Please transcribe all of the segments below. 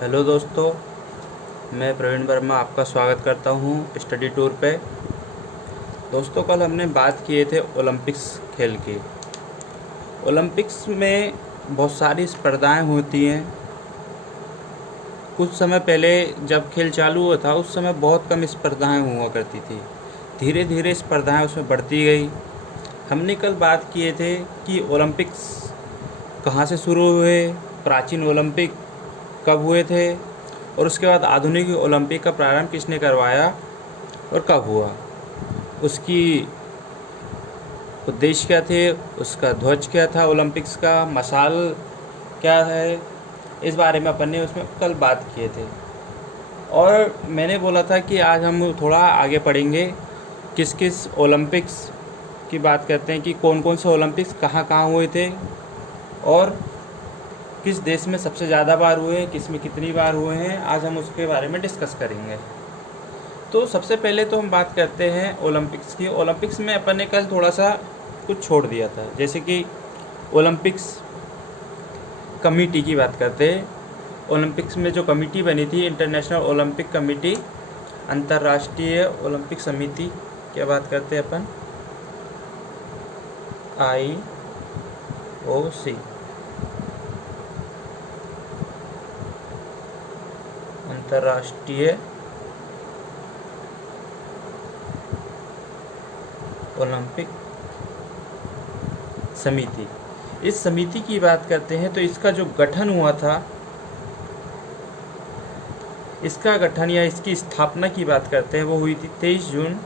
Hello दोस्तों, मैं प्रवीण वर्मा आपका स्वागत करता हूँ स्टडी टूर पे। दोस्तों, कल हमने बात किए थे ओलंपिक्स खेल की। ओलंपिक्स में बहुत सारी स्पर्धाएं होती हैं। कुछ समय पहले जब खेल चालू हुआ था उस समय बहुत कम स्पर्धाएं हुआ करती थी। धीरे धीरे स्पर्धाएं उसमें बढ़ती गई। हमने कल बात किए थे कि ओलंपिक्स कहाँ से शुरू हुए, प्राचीन ओलंपिक कब हुए थे और उसके बाद आधुनिक ओलंपिक का प्रारंभ किसने करवाया और कब हुआ, उसकी उद्देश्य क्या थे, उसका ध्वज क्या था, ओलंपिक्स का मशाल क्या है। इस बारे में अपन ने उसमें कल बात किए थे और मैंने बोला था कि आज हम थोड़ा आगे पढ़ेंगे, किस किस ओलंपिक्स की बात करते हैं कि कौन कौन से ओलंपिक्स कहाँ कहाँ हुए थे और किस देश में सबसे ज़्यादा बार हुए हैं, किस में कितनी बार हुए हैं। आज हम उसके बारे में डिस्कस करेंगे। तो सबसे पहले तो हम बात करते हैं ओलंपिक्स की। ओलंपिक्स में अपन ने कल थोड़ा सा कुछ छोड़ दिया था, जैसे कि ओलंपिक्स कमेटी की बात करते हैं। ओलंपिक्स में जो कमेटी बनी थी, इंटरनेशनल ओलंपिक कमेटी, अंतर्राष्ट्रीय ओलंपिक समिति की बात करते हैं अपन, IOC, अंतर्राष्ट्रीय ओलंपिक समिति। इस समिति की बात करते हैं तो इसका जो गठन हुआ था, इसका गठन या इसकी स्थापना की बात करते हैं, वो हुई थी 23 जून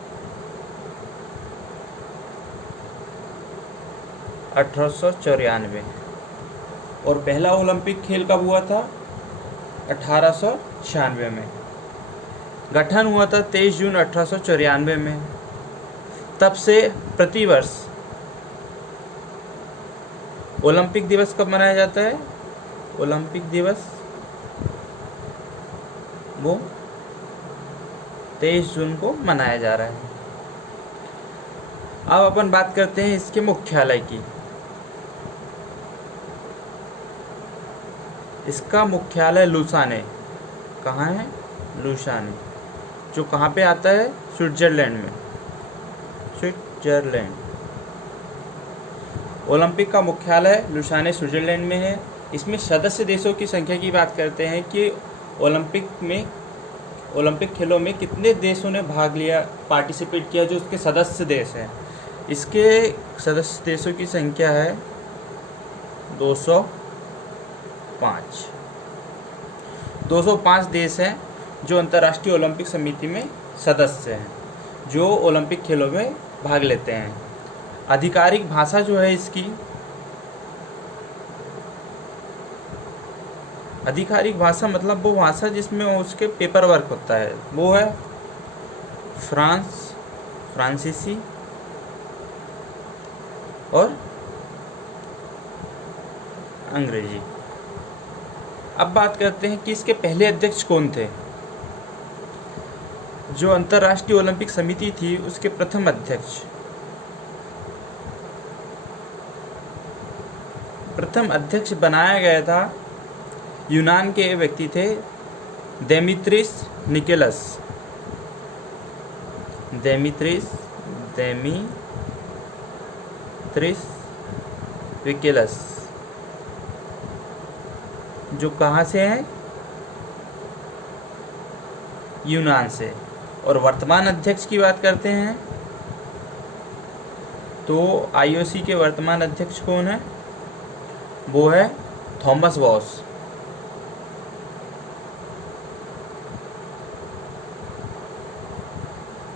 1894। और पहला ओलंपिक खेल कब हुआ था? 1896 में। गठन हुआ था 23 जून 1894 में। तब से प्रतिवर्ष ओलंपिक दिवस कब मनाया जाता है? ओलंपिक दिवस वो 23 जून को मनाया जा रहा है। अब अपन बात करते हैं इसके मुख्यालय की। इसका मुख्यालय लुसाने, कहाँ है? लुसाने, जो कहाँ पे आता है? स्विट्जरलैंड में। स्विट्जरलैंड। ओलंपिक का मुख्यालय लुसाने स्विट्जरलैंड में है। इसमें सदस्य देशों की संख्या की बात करते हैं कि ओलंपिक खेलों में कितने देशों ने भाग लिया, पार्टिसिपेट किया, जो उसके सदस्य देश हैं। इसके सदस्य देशों की संख्या है 205। 205 देश हैं जो अंतर्राष्ट्रीय ओलंपिक समिति में सदस्य हैं, जो ओलंपिक खेलों में भाग लेते हैं। आधिकारिक भाषा जो है इसकी, आधिकारिक भाषा मतलब वो भाषा जिसमें उसके पेपर वर्क होता है, वो है फ्रांसीसी और अंग्रेजी। अब बात करते हैं कि इसके पहले अध्यक्ष कौन थे। जो अंतर्राष्ट्रीय ओलंपिक समिति थी उसके प्रथम अध्यक्ष बनाया गया था, यूनान के व्यक्ति थे, देमित्रिस निकेलस, जो कहाँ से हैं? यूनान से। और वर्तमान अध्यक्ष की बात करते हैं तो IOC के वर्तमान अध्यक्ष कौन है? वो है थॉमस बॉश।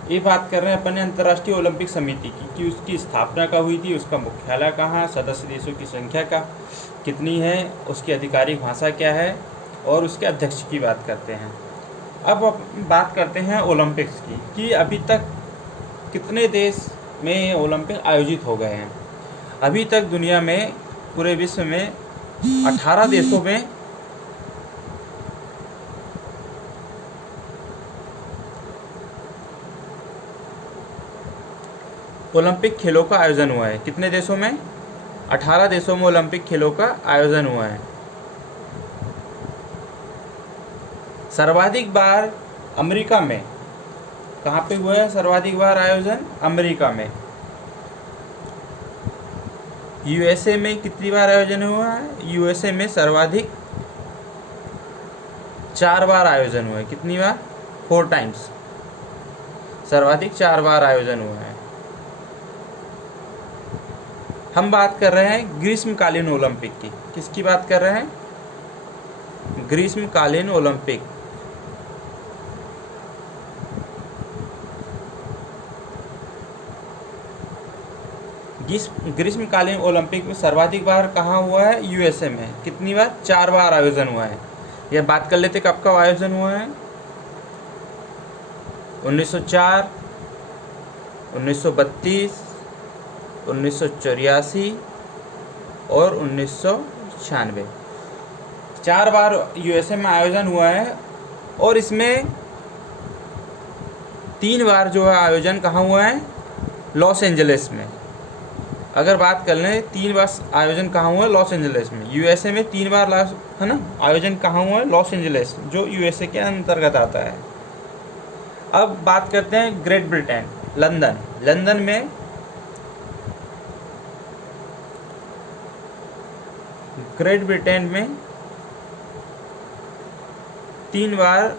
ये बात कर रहे हैं अपन अंतर्राष्ट्रीय ओलंपिक समिति की कि उसकी स्थापना कब हुई थी, उसका मुख्यालय कहाँ, सदस्य देशों की संख्या का कितनी है, उसकी आधिकारिक भाषा क्या है और उसके अध्यक्ष की बात करते हैं। अब बात करते हैं ओलंपिक्स की कि अभी तक कितने देश में ओलंपिक आयोजित हो गए हैं। अभी तक दुनिया में, पूरे विश्व में 18 देशों में ओलंपिक खेलों का आयोजन हुआ है। कितने देशों में? 18 देशों में ओलंपिक खेलों का आयोजन हुआ है। सर्वाधिक बार अमेरिका में, कहाँ पे हुआ है सर्वाधिक बार आयोजन? अमेरिका में। यूएसए में कितनी बार आयोजन हुआ है? यूएसए में सर्वाधिक 4 बार आयोजन हुआ है। कितनी बार? 4 टाइम्स। सर्वाधिक 4 बार आयोजन हुआ है। हम बात कर रहे हैं ग्रीष्मकालीन ओलंपिक की। किसकी बात कर रहे हैं? ग्रीष्मकालीन ओलंपिक। ग्रीष्मकालीन ओलंपिक में सर्वाधिक बार कहाँ हुआ है? यूएसए में। कितनी बार? 4 बार आयोजन हुआ है। यह बात कर लेते कब कब आयोजन हुआ है? 1904, 1932, 1984 और 1996। 4 बार यूएसए में आयोजन हुआ है और इसमें 3 बार जो है आयोजन कहाँ हुआ है? लॉस एंजलिस में। अगर बात कर लें 3 बार आयोजन कहाँ हुआ है? लॉस एंजलिस में। यूएसए में 3 बार है ना आयोजन कहाँ हुआ है? लॉस एंजलिस, जो यूएसए के अंतर्गत आता है। अब बात करते हैं ग्रेट ब्रिटेन, लंदन। लंदन में ग्रेट ब्रिटेन में 3 बार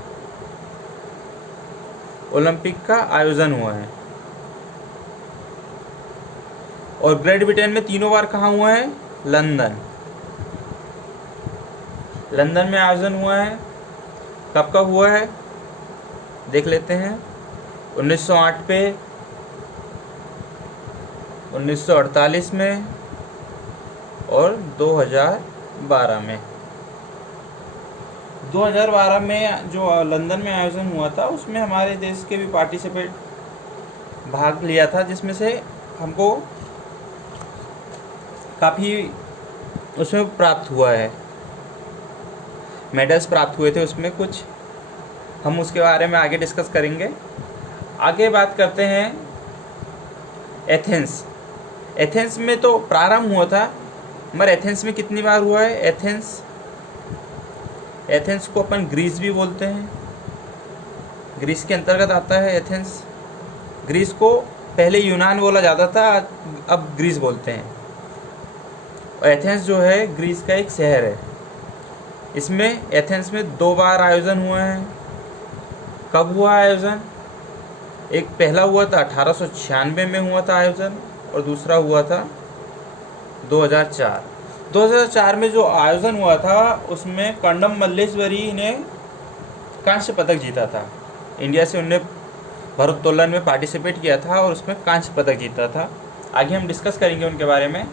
ओलंपिक का आयोजन हुआ है और ग्रेट ब्रिटेन में तीनों बार कहाँ हुआ है? लंदन। लंदन में आयोजन हुआ है। कब कब हुआ है देख लेते हैं। 1908 पे, 1948 में और 2012 में। 2012 में जो लंदन में आयोजन हुआ था उसमें हमारे देश के भी पार्टिसिपेट भाग लिया था, जिसमें से हमको काफ़ी उसमें प्राप्त हुआ है, मेडल्स प्राप्त हुए थे उसमें कुछ। हम उसके बारे में आगे डिस्कस करेंगे। आगे बात करते हैं एथेंस। एथेंस में तो प्रारंभ हुआ था, मगर एथेंस में कितनी बार हुआ है? एथेंस को अपन ग्रीस भी बोलते हैं, ग्रीस के अंतर्गत आता है एथेंस। ग्रीस को पहले यूनान बोला जाता था, अब ग्रीस बोलते हैं। और एथेंस जो है ग्रीस का एक शहर है। इसमें एथेंस में 2 बार आयोजन हुआ है। कब हुआ आयोजन? एक पहला हुआ था 1896 में हुआ था आयोजन और दूसरा हुआ था 2004। 2004 में जो आयोजन हुआ था उसमें कंडम मल्लेश्वरी ने कांस्य पदक जीता था। इंडिया से उनने भारोत्तोलन में पार्टिसिपेट किया था और उसमें कांस्य पदक जीता था। आगे हम डिस्कस करेंगे उनके बारे में।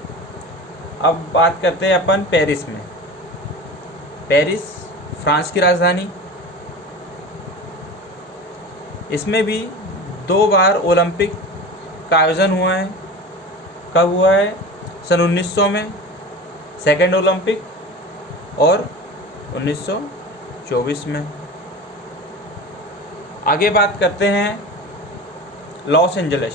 अब बात करते हैं अपन पेरिस में। पेरिस फ्रांस की राजधानी। इसमें भी 2 बार ओलंपिक का आयोजन हुआ है। कब हुआ है? सन 1900 में सेकेंड ओलंपिक और 1924 में। आगे बात करते हैं लॉस एंजलिस।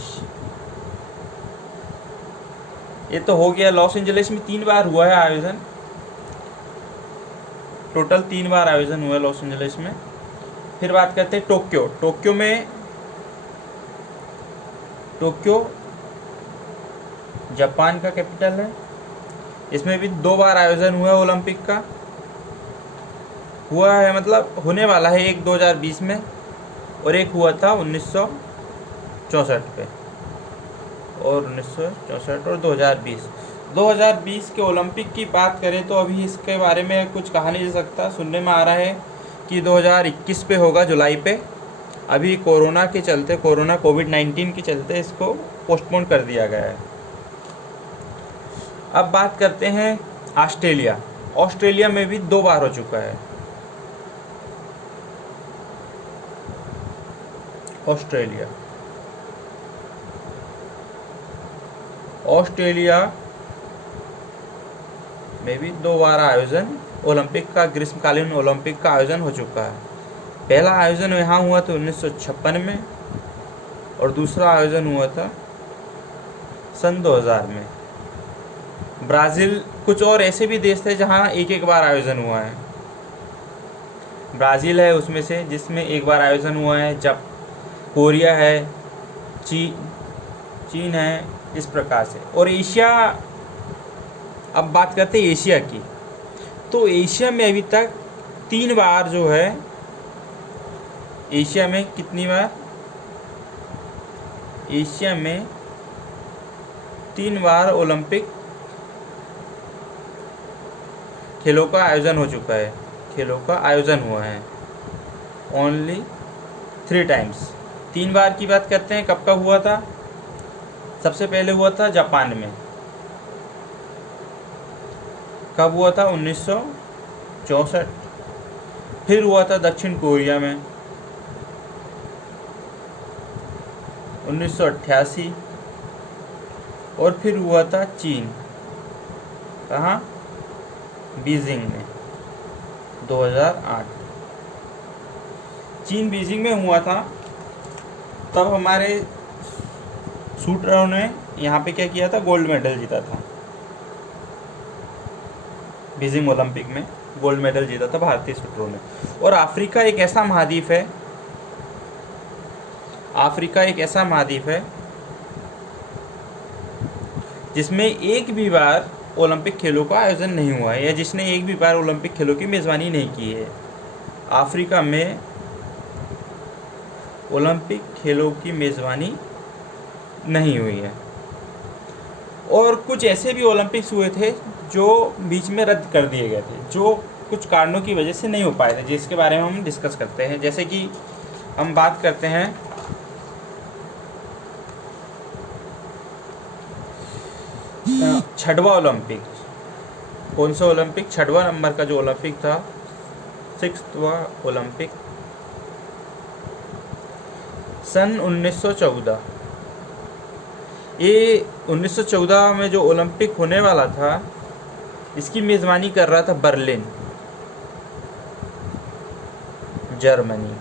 ये तो हो गया, लॉस एंजलिस में 3 बार हुआ है आयोजन। टोटल 3 बार आयोजन हुआ है लॉस एंजलिस में। फिर बात करते हैं टोक्यो। टोक्यो जापान का कैपिटल है। इसमें भी 2 बार आयोजन हुआ है ओलंपिक का। हुआ है मतलब होने वाला है, एक 2020 में और एक हुआ था 1964 पे, और 1964 और 2020। 2020 के ओलंपिक की बात करें तो अभी इसके बारे में कुछ कहा नहीं जा सकता। सुनने में आ रहा है कि 2021 पे होगा, जुलाई पे। अभी कोरोना के चलते, कोविड-19 के चलते इसको पोस्टपोन कर दिया गया है। अब बात करते हैं ऑस्ट्रेलिया। ऑस्ट्रेलिया में भी 2 बार हो चुका है। ऑस्ट्रेलिया में भी 2 बार आयोजन ओलंपिक का, ग्रीष्मकालीन ओलंपिक का आयोजन हो चुका है। पहला आयोजन यहाँ हुआ था 1956 में और दूसरा आयोजन हुआ था सन 2000 में। ब्राज़ील, कुछ और ऐसे भी देश थे जहाँ एक बार आयोजन हुआ है। ब्राज़ील है उसमें से, जिसमें एक बार आयोजन हुआ है, जब कोरिया है, चीन है, इस प्रकार से। और एशिया, अब बात करते हैं एशिया की, तो एशिया में अभी तक 3 बार जो है, एशिया में कितनी बार, एशिया में 3 बार ओलंपिक खेलों का आयोजन हो चुका है, खेलों का आयोजन हुआ है, ओनली 3 टाइम्स। 3 बार की बात करते हैं, कब कब हुआ था। सबसे पहले हुआ था जापान में, कब हुआ था, 1964। फिर हुआ था दक्षिण कोरिया में 1988, और फिर हुआ था चीन, कहाँ, बीजिंग में 2008। चीन बीजिंग में हुआ था, तब हमारे शूटरों ने यहाँ पे क्या किया था, गोल्ड मेडल जीता था। बीजिंग ओलंपिक में गोल्ड मेडल जीता था भारतीय शूटरों ने। और अफ्रीका एक ऐसा महाद्वीप है, अफ्रीका एक ऐसा महाद्वीप है जिसमें एक भी बार ओलंपिक खेलों का आयोजन नहीं हुआ है, या जिसने एक भी बार ओलंपिक खेलों की मेज़बानी नहीं की है। अफ्रीका में ओलंपिक खेलों की मेज़बानी नहीं हुई है। और कुछ ऐसे भी ओलंपिक्स हुए थे जो बीच में रद्द कर दिए गए थे, जो कुछ कारणों की वजह से नहीं हो पाए थे, जिसके बारे में हम डिस्कस करते हैं। जैसे कि हम बात करते हैं छठवां ओलंपिक। कौन सा ओलंपिक, छठवां नंबर का जो ओलंपिक था, 6वां ओलंपिक, सन 1914। ये 1914 में जो ओलंपिक होने वाला था, इसकी मेज़बानी कर रहा था बर्लिन, जर्मनी।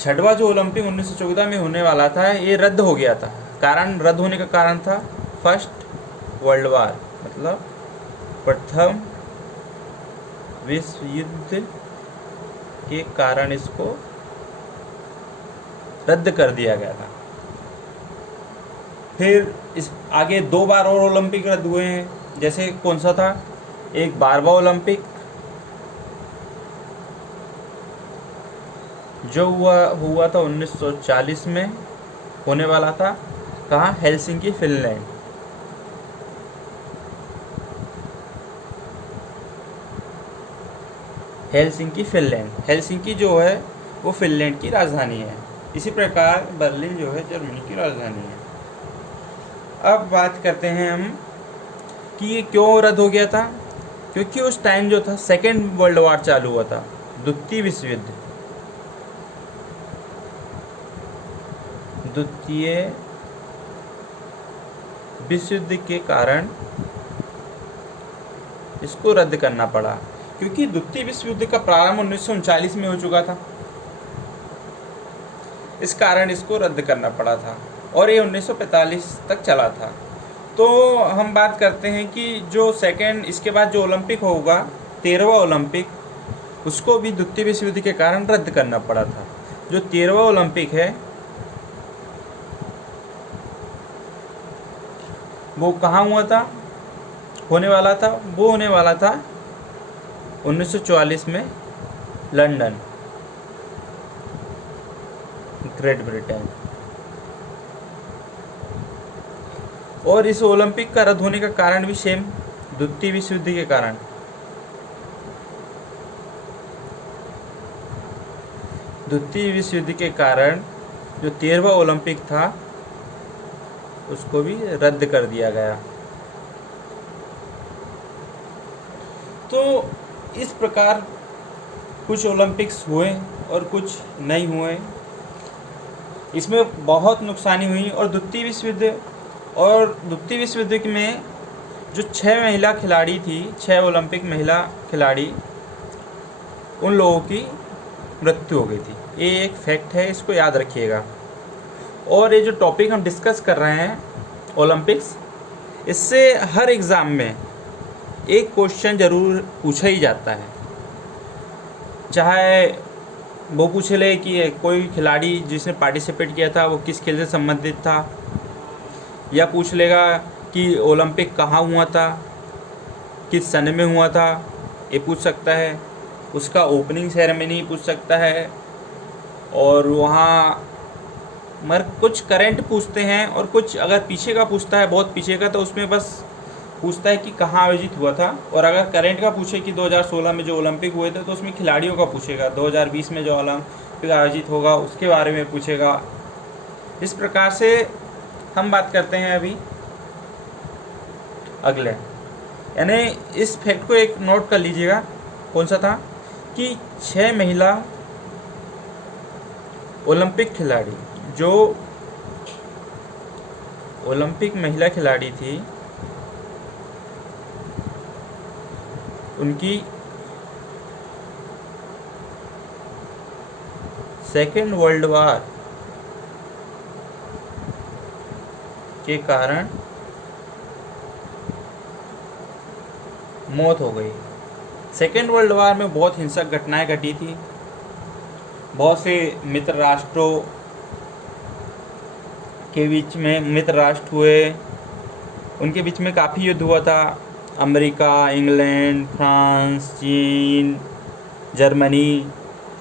छठवां जो ओलंपिक 1914 में होने वाला था, ये रद्द हो गया था। कारण, रद्द होने का कारण था फर्स्ट वर्ल्ड वार, मतलब प्रथम विश्व युद्ध के कारण इसको रद्द कर दिया गया था। फिर इस आगे 2 बार और ओलंपिक रद्द हुए हैं। जैसे कौन सा था, एक 12वां ओलंपिक जो हुआ था 1940 में, होने वाला था, कहाँ, Helsinki, Finland. Helsinki, Finland. Helsinki जो है वो फिनलैंड की राजधानी है। इसी प्रकार बर्लिन जो है जर्मनी की राजधानी है। अब बात करते हैं हम कि ये क्यों रद्द हो गया था। क्योंकि उस टाइम जो था, सेकेंड वर्ल्ड वार चालू हुआ था, द्वितीय विश्व युद्ध। द्वितीय विश्व युद्ध के कारण इसको रद्द करना पड़ा, क्योंकि द्वितीय विश्व युद्ध का प्रारंभ 1939 में हो चुका था। इस कारण इसको रद्द करना पड़ा था, और ये 1945 तक चला था। तो हम बात करते हैं कि जो सेकेंड, इसके बाद जो ओलंपिक होगा, 13वां ओलंपिक, उसको भी द्वितीय विश्व युद्ध के कारण रद्द करना पड़ा था। जो 13वां ओलंपिक है वो कहाँ हुआ था, होने वाला था, वो होने वाला था 1944 में लंदन, ग्रेट ब्रिटेन। और इस ओलंपिक का रद्द होने का कारण भी सेम, द्वितीय विश्व युद्ध के कारण। द्वितीय विश्व युद्ध के कारण जो 13वां ओलंपिक था उसको भी रद्द कर दिया गया। तो इस प्रकार कुछ ओलंपिक्स हुए और कुछ नहीं हुए। इसमें बहुत नुकसानी हुई। और द्वितीय विश्व युद्ध में जो 6 महिला खिलाड़ी थी, 6 ओलंपिक महिला खिलाड़ी, उन लोगों की मृत्यु हो गई थी। ये एक फैक्ट है, इसको याद रखिएगा। और ये जो टॉपिक हम डिस्कस कर रहे हैं ओलंपिक्स, इससे हर एग्ज़ाम में एक क्वेश्चन ज़रूर पूछा ही जाता है। चाहे वो पूछ ले कि कोई खिलाड़ी जिसने पार्टिसिपेट किया था वो किस खेल से संबंधित था, या पूछ लेगा कि ओलंपिक कहाँ हुआ था, किस सन में हुआ था, ये पूछ सकता है। उसका ओपनिंग सेरेमनी पूछ सकता है, और वहाँ मगर कुछ करंट पूछते हैं, और कुछ अगर पीछे का पूछता है, बहुत पीछे का, तो उसमें बस पूछता है कि कहाँ आयोजित हुआ था। और अगर करंट का पूछे कि 2016 में जो ओलंपिक हुए थे, तो उसमें खिलाड़ियों का पूछेगा। 2020 में जो ओलंपिक आयोजित होगा उसके बारे में पूछेगा। इस प्रकार से हम बात करते हैं अभी अगले, यानी इस फैक्ट को एक नोट कर लीजिएगा। कौन सा था कि 6 महिला ओलंपिक खिलाड़ी, जो ओलंपिक महिला खिलाड़ी थी, उनकी सेकेंड वर्ल्ड वॉर के कारण मौत हो गई। सेकेंड वर्ल्ड वॉर में बहुत हिंसक घटनाएं घटी थी। बहुत से मित्र राष्ट्रों के बीच में मित्र राष्ट्र हुए, उनके बीच में काफ़ी युद्ध हुआ था। अमेरिका, इंग्लैंड, फ्रांस, चीन, जर्मनी,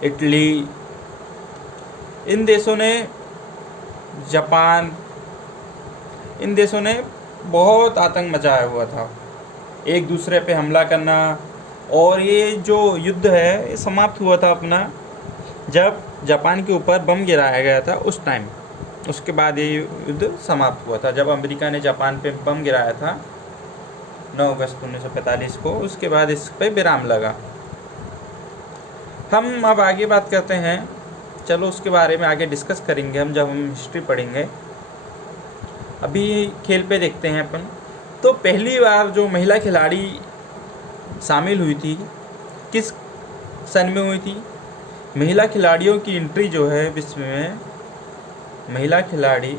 इटली, इन देशों ने, जापान, इन देशों ने बहुत आतंक मचाया हुआ था, एक दूसरे पे हमला करना। और ये जो युद्ध है ये समाप्त हुआ था अपना जब जापान के ऊपर बम गिराया गया था उस टाइम। उसके बाद ये युद्ध समाप्त हुआ था जब अमेरिका ने जापान पे बम गिराया था 9 अगस्त 1945 को। उसके बाद इस पे विराम लगा। हम अब आगे बात करते हैं, चलो उसके बारे में आगे डिस्कस करेंगे हम जब हम हिस्ट्री पढ़ेंगे। अभी खेल पे देखते हैं अपन। तो पहली बार जो महिला खिलाड़ी शामिल हुई थी किस सन में हुई थी? महिला खिलाड़ियों की एंट्री जो है विश्व में, महिला खिलाड़ी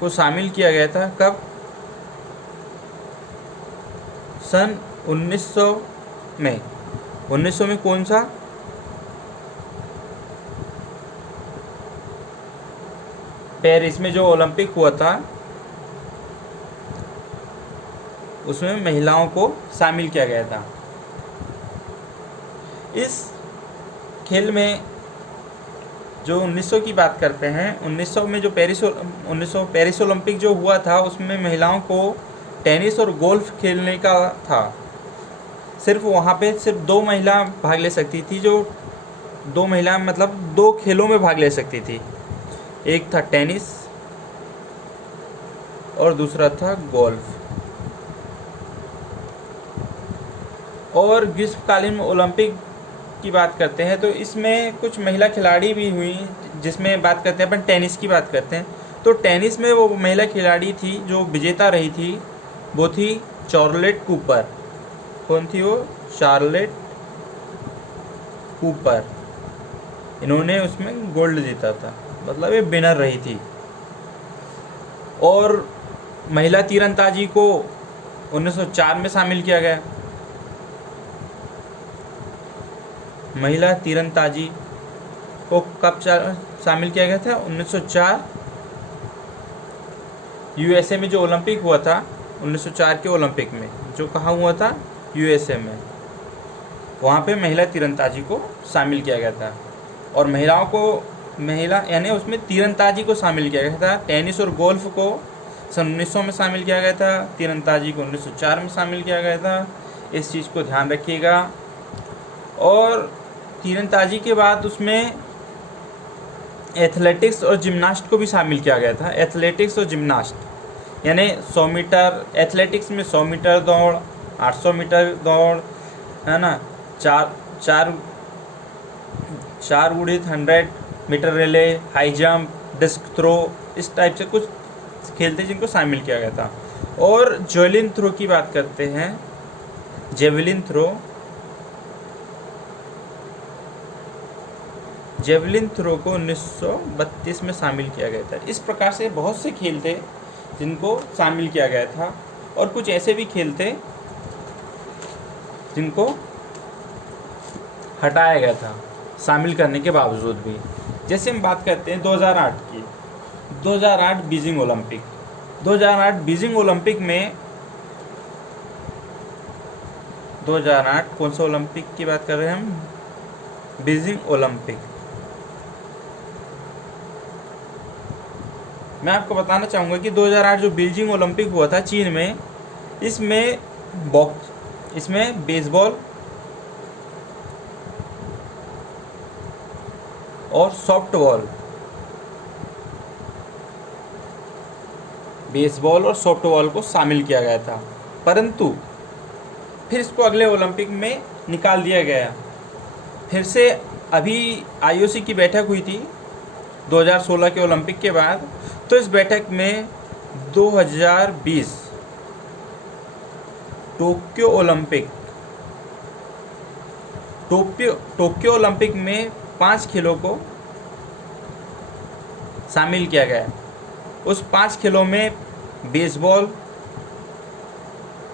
को शामिल किया गया था कब? सन 1900 में। 1900 में कौन सा? पेरिस में जो ओलंपिक हुआ था उसमें महिलाओं को शामिल किया गया था। इस खेल में जो 1900 की बात करते हैं, 1900 में जो पेरिस ओलंपिक जो हुआ था उसमें महिलाओं को टेनिस और गोल्फ खेलने का था। सिर्फ वहाँ पे सिर्फ 2 महिला भाग ले सकती थी, जो 2 महिला मतलब 2 खेलों में भाग ले सकती थी। एक था टेनिस और दूसरा था गोल्फ। और ग्रीष्मकालीन ओलंपिक की बात करते हैं तो इसमें कुछ महिला खिलाड़ी भी हुई, जिसमें बात करते हैं अपन टेनिस की बात करते हैं। तो टेनिस में वो महिला खिलाड़ी थी जो विजेता रही थी, वो थी चार्लोट कूपर। कौन थी वो? Charlotte Cooper. इन्होंने उसमें गोल्ड जीता था, मतलब ये विनर रही थी। और महिला तीरंदाजी को 1904 में शामिल किया गया। महिला तीरंदाजी को कब शामिल किया गया था? 1904 यूएसए में जो ओलंपिक हुआ था 1904 के ओलंपिक में, जो कहाँ हुआ था? यूएसए में। वहाँ पे महिला तीरंदाजी को शामिल किया गया था। और महिलाओं को यानी उसमें तीरंदाजी को शामिल किया गया था। टेनिस और गोल्फ को सन 1900 में शामिल किया गया था, तीरंदाजी को 1904 में शामिल किया गया था। इस चीज़ को ध्यान रखिएगा। और तीरंदाजी के बाद उसमें एथलेटिक्स और जिम्नास्ट को भी शामिल किया गया था। एथलेटिक्स और जिम्नास्ट यानी 100 मीटर, एथलेटिक्स में 100 मीटर दौड़, 800 मीटर दौड़, है ना, चार उड़ीद, 100 metre relay, high jump, disc throw, इस टाइप से कुछ खेल थे जिनको शामिल किया गया था। और जेवलिन थ्रो की बात करते हैं। जेवलिन थ्रो को 1932 में शामिल किया गया था। इस प्रकार से बहुत से खेल थे जिनको शामिल किया गया था। और कुछ ऐसे भी खेल थे जिनको हटाया गया था शामिल करने के बावजूद भी। जैसे हम बात करते हैं 2008 की, 2008 बीजिंग ओलंपिक। 2008 बीजिंग ओलंपिक में 2008 कौन सा ओलंपिक की बात कर रहे हैं हम? Beijing Olympic. मैं आपको बताना चाहूँगा कि 2008 जो बीजिंग ओलंपिक हुआ था चीन में, इसमें बेसबॉल और सॉफ्टबॉल को शामिल किया गया था, परंतु फिर इसको अगले ओलंपिक में निकाल दिया गया। फिर से अभी आईओसी की बैठक हुई थी 2016 के ओलंपिक के बाद, तो इस बैठक में 2020 टोक्यो ओलंपिक में 5 खेलों को शामिल किया गया। उस 5 खेलों में बेसबॉल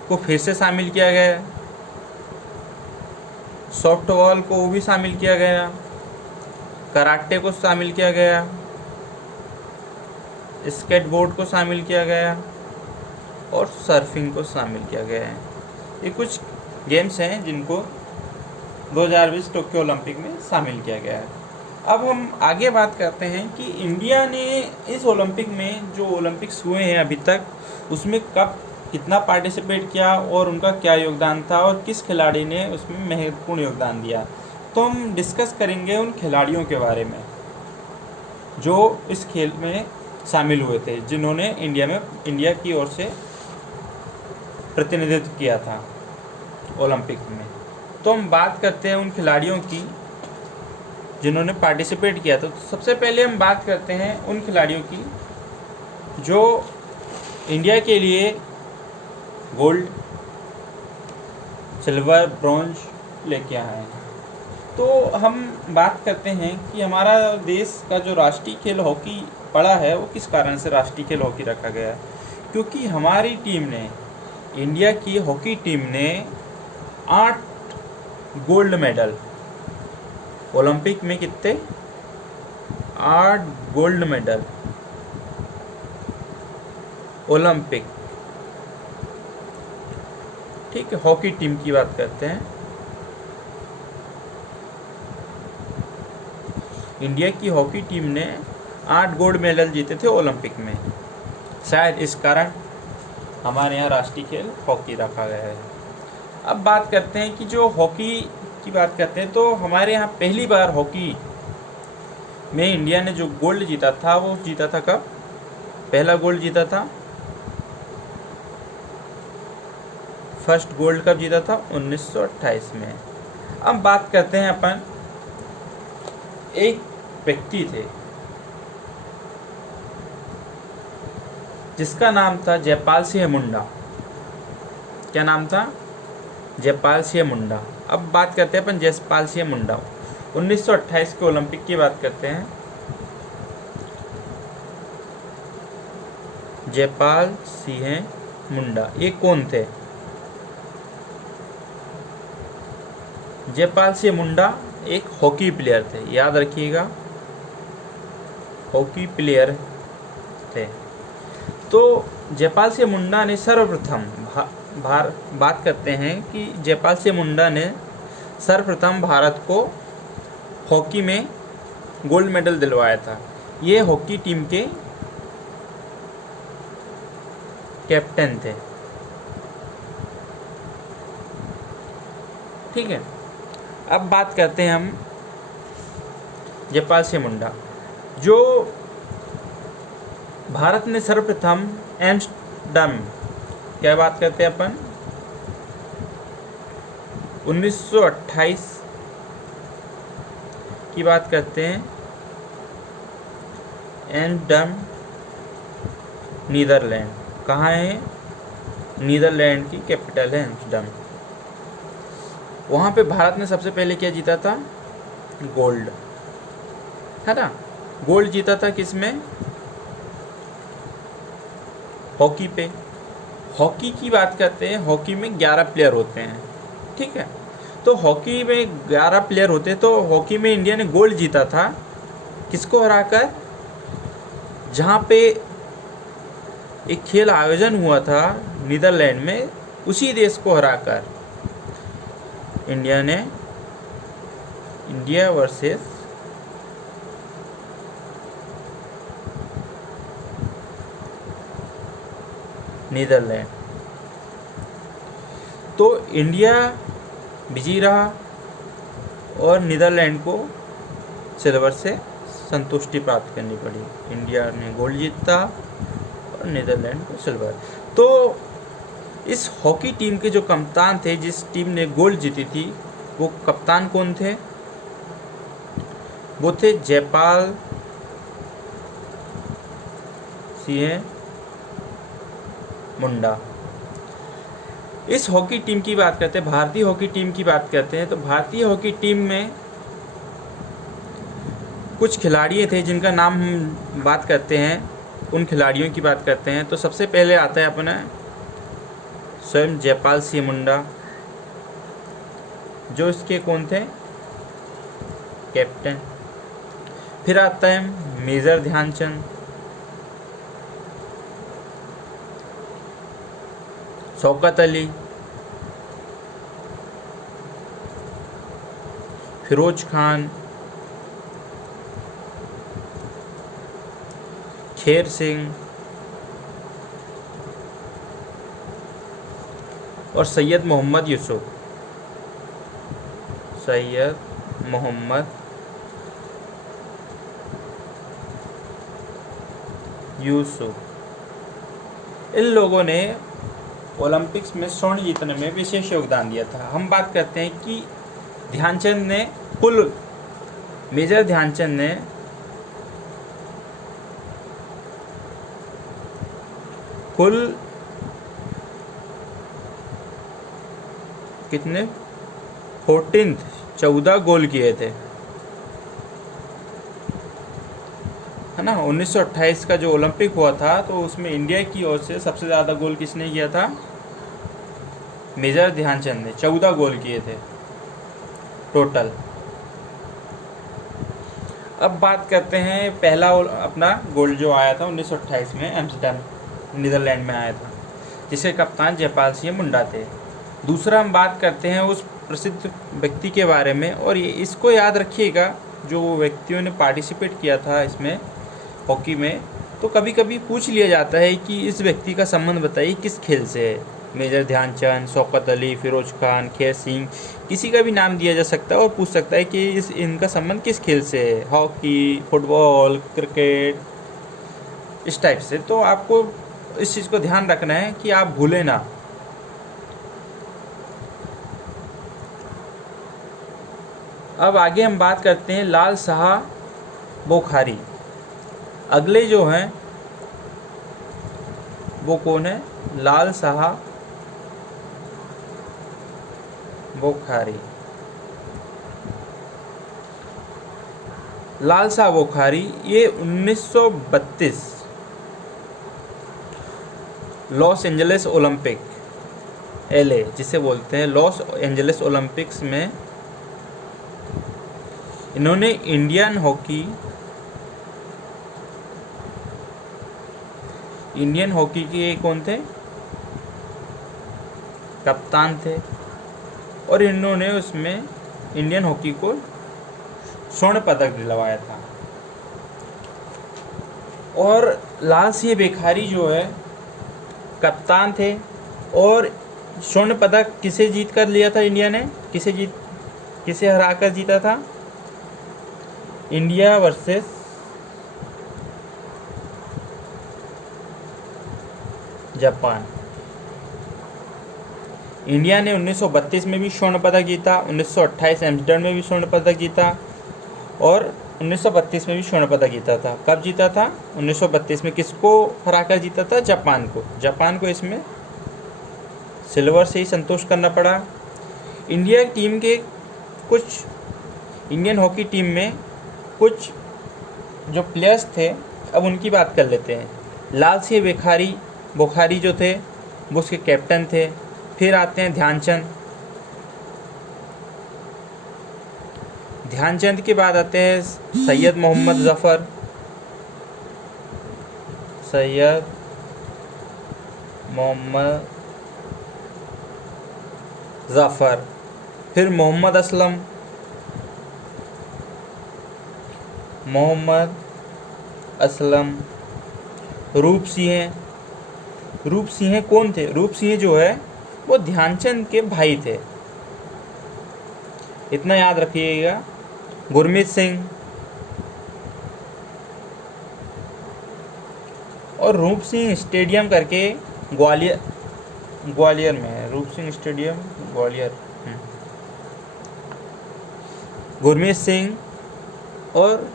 को फिर से शामिल किया गया, सॉफ्टबॉल को भी शामिल किया गया, कराटे को शामिल किया गया, स्केटबोर्ड को शामिल किया गया और सर्फिंग को शामिल किया गया है। ये कुछ गेम्स हैं जिनको 2020 टोक्यो ओलंपिक में शामिल किया गया है। अब हम आगे बात करते हैं कि इंडिया ने इस ओलंपिक में, जो ओलंपिक्स हुए हैं अभी तक, उसमें कब कितना पार्टिसिपेट किया और उनका क्या योगदान था और किस खिलाड़ी ने उसमें महत्वपूर्ण योगदान दिया। तो हम डिस्कस करेंगे उन खिलाड़ियों के बारे में जो इस खेल में शामिल हुए थे, जिन्होंने इंडिया की ओर से प्रतिनिधित्व किया था ओलंपिक में। तो हम बात करते हैं उन खिलाड़ियों की जिन्होंने पार्टिसिपेट किया था। तो सबसे पहले हम बात करते हैं उन खिलाड़ियों की जो इंडिया के लिए गोल्ड, सिल्वर, ब्रॉन्ज लेके आए हैं। तो हम बात करते हैं कि हमारा देश का जो राष्ट्रीय खेल हॉकी पड़ा है, वो किस कारण से राष्ट्रीय खेल हॉकी रखा गया है। क्योंकि हमारी टीम ने, इंडिया की हॉकी टीम ने 8 गोल्ड मेडल, ओलंपिक में कितने? 8 गोल्ड मेडल ओलंपिक। ठीक है, हॉकी टीम की बात करते हैं। इंडिया की हॉकी टीम ने 8 गोल्ड मेडल जीते थे ओलंपिक में। शायद इस कारण हमारे यहाँ राष्ट्रीय खेल हॉकी रखा गया है। अब बात करते हैं कि जो हॉकी की बात करते हैं, तो हमारे यहाँ पहली बार हॉकी में इंडिया ने जो गोल्ड जीता था, वो जीता था कब? पहला गोल्ड जीता था, फर्स्ट गोल्ड कब जीता था? 1928 में। अब बात करते हैं अपन, एक व्यक्ति थे जिसका नाम था जयपाल सिंह मुंडा। क्या नाम था? जयपाल सिंह मुंडा। अब बात करते हैं अपन जयपाल सिंह मुंडा। 1928 के ओलंपिक की बात करते हैं। जयपाल सिंह मुंडा ये कौन थे? जयपाल सिंह मुंडा एक हॉकी प्लेयर थे, याद रखिएगा, हॉकी प्लेयर थे। तो जयपाल सिंह मुंडा ने सर्वप्रथम बात करते हैं कि जयपाल सिंह मुंडा ने सर्वप्रथम भारत को हॉकी में गोल्ड मेडल दिलवाया था। ये हॉकी टीम के कैप्टन थे। ठीक है, अब बात करते हैं हम जयपाल सिंह मुंडा, जो भारत ने सर्वप्रथम एम्स्टर्डम, क्या बात करते हैं अपन, 1928 की बात करते हैं। एम्स्टर्डम नीदरलैंड, कहाँ है? नीदरलैंड की कैपिटल है एम्स्टर्डम। वहाँ पे भारत ने सबसे पहले क्या जीता था? गोल्ड, है ना। गोल्ड जीता था किस में? हॉकी पे। हॉकी की बात करते हैं, हॉकी में 11 प्लेयर होते हैं, ठीक है। तो हॉकी में 11 प्लेयर होते, तो हॉकी में इंडिया ने गोल्ड जीता था किसको हराकर? जहाँ पे एक खेल आयोजन हुआ था नीदरलैंड में, उसी देश को हराकर इंडिया वर्सेस नीदरलैंड। तो इंडिया विजयी रहा और नीदरलैंड को सिल्वर से संतुष्टि प्राप्त करनी पड़ी। इंडिया ने गोल्ड जीता और नीदरलैंड को सिल्वर। तो इस हॉकी टीम के जो कप्तान थे, जिस टीम ने गोल्ड जीती थी, वो कप्तान कौन थे? वो थे जयपाल सिंह मुंडा। इस हॉकी टीम की बात करते हैं, भारतीय हॉकी टीम की बात करते हैं, तो भारतीय हॉकी टीम में कुछ खिलाड़ी थे जिनका नाम हम बात करते हैं, उन खिलाड़ियों की बात करते हैं। तो सबसे पहले आता है अपना स्वयं जयपाल सिंह मुंडा, जो इसके कौन थे? कैप्टन। फिर आता है मेजर ध्यानचंद, शौकत अली, फिरोज खान, खेर सिंह और सैयद मोहम्मद यूसुफ। इन लोगों ने ओलंपिक्स में स्वर्ण जीतने में विशेष योगदान दिया था। हम बात करते हैं कि मेजर ध्यानचंद ने कुल कितने 14 गोल किए थे, है ना। 1928 का जो ओलंपिक हुआ था, तो उसमें इंडिया की ओर से सबसे ज़्यादा गोल किसने किया था? मेजर ध्यानचंद ने 14 गोल किए थे टोटल। अब बात करते हैं पहला अपना गोल्ड जो आया था 1928 में एम्स्टर्डम नीदरलैंड में आया था, जिसके कप्तान जयपाल सिंह मुंडा थे। दूसरा हम बात करते हैं उस प्रसिद्ध व्यक्ति के बारे में, और ये इसको याद रखिएगा, जो व्यक्तियों ने पार्टिसिपेट किया था इसमें हॉकी में, तो कभी कभी पूछ लिया जाता है कि इस व्यक्ति का संबंध बताइए किस खेल से है। मेजर ध्यानचंद, शौकत अली, फिरोज खान, खेर सिंह, किसी का भी नाम दिया जा सकता है और पूछ सकता है कि इनका संबंध किस खेल से है, हॉकी, फुटबॉल, क्रिकेट, इस टाइप से। तो आपको इस चीज़ को ध्यान रखना है कि आप भूलें ना। अब आगे हम बात करते हैं लाल शाह बोखारी। अगले जो हैं वो कौन है? लाल शाह बोखारी। लाल शाह बोखारी ये 1932 लॉस एंजलिस ओलंपिक, LA जिसे बोलते हैं, लॉस एंजलिस ओलंपिक्स में इन्होंने इंडियन हॉकी के कौन थे? कप्तान थे, और इन्होंने उसमें इंडियन हॉकी को स्वर्ण पदक दिलवाया था। और लाल सिंह बेखारी जो है कप्तान थे, और स्वर्ण पदक किसे जीत कर लिया था इंडिया ने? किसे हरा कर जीता था? India versus Japan. इंडिया ने 1932 में भी स्वर्ण पदक जीता, 1928 एम्स्टर्डम में भी स्वर्ण पदक जीता, और 1932 में भी स्वर्ण पदक जीता था। कब जीता था? 1932 में। किसको हराकर जीता था? जापान को इसमें सिल्वर से ही संतोष करना पड़ा। इंडियन हॉकी टीम में कुछ जो प्लेयर्स थे, अब उनकी बात कर लेते हैं। लाल सिंह बोखारी जो थे वो उसके कैप्टन थे। फिर आते हैं ध्यानचंद, ध्यानचंद के बाद आते हैं सैयद मोहम्मद ज़फ़र, सैयद मोहम्मद ज़फ़र, फिर मोहम्मद असलम, मोहम्मद असलम, रूप सिंह। रूप सिंह कौन थे? रूप सिंह जो है वो ध्यानचंद के भाई थे, इतना याद रखिएगा। गुरमीत सिंह और रूप सिंह स्टेडियम करके ग्वालियर में है, रूप सिंह स्टेडियम ग्वालियर। गुरमीत सिंह और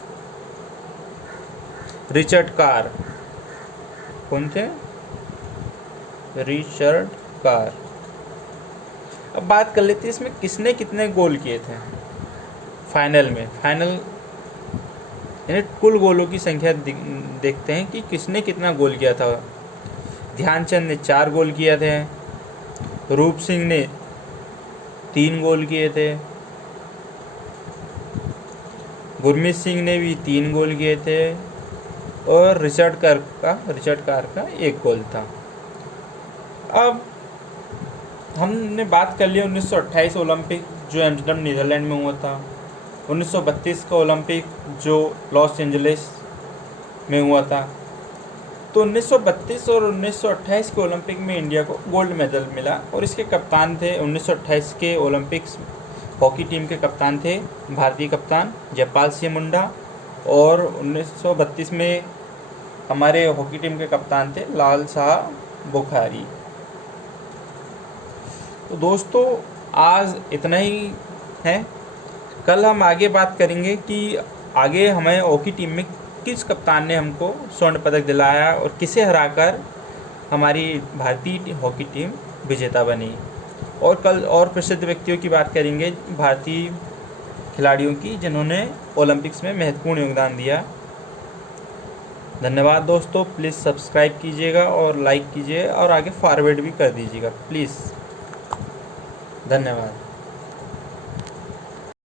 रिचर्ड कार, कौन थे? Richard car. अब बात कर लेते हैं इसमें किसने कितने गोल किए थे फाइनल में। फाइनल यानी कुल गोलों की संख्या देखते हैं कि किसने कितना गोल किया था। ध्यानचंद ने 4 गोल किए थे, रूप सिंह ने 3 गोल किए थे, गुरमीत सिंह ने भी 3 गोल किए थे और रिचर्ड कार का 1 गोल था। अब हमने बात कर लिया 1928 ओलंपिक जो एम्स्टर्डम नीदरलैंड में हुआ था, 1932 का ओलंपिक जो लॉस एंजलिस में हुआ था। तो 1932 और 1928 के ओलंपिक में इंडिया को गोल्ड मेडल मिला और इसके कप्तान थे 1928 के ओलंपिक्स हॉकी टीम के कप्तान थे भारतीय कप्तान जयपाल सिंह मुंडा और 1932 में हमारे हॉकी टीम के कप्तान थे लाल शाह बुखारी। तो दोस्तों आज इतना ही है। कल हम आगे बात करेंगे कि आगे हमें हॉकी टीम में किस कप्तान ने हमको स्वर्ण पदक दिलाया और किसे हराकर हमारी भारतीय हॉकी टीम विजेता बनी। और कल और प्रसिद्ध व्यक्तियों की बात करेंगे भारतीय खिलाड़ियों की जिन्होंने ओलंपिक्स में महत्वपूर्ण योगदान दिया। धन्यवाद दोस्तों, प्लीज़ सब्सक्राइब कीजिएगा और लाइक कीजिए और आगे फॉरवर्ड भी कर दीजिएगा प्लीज़। धन्यवाद।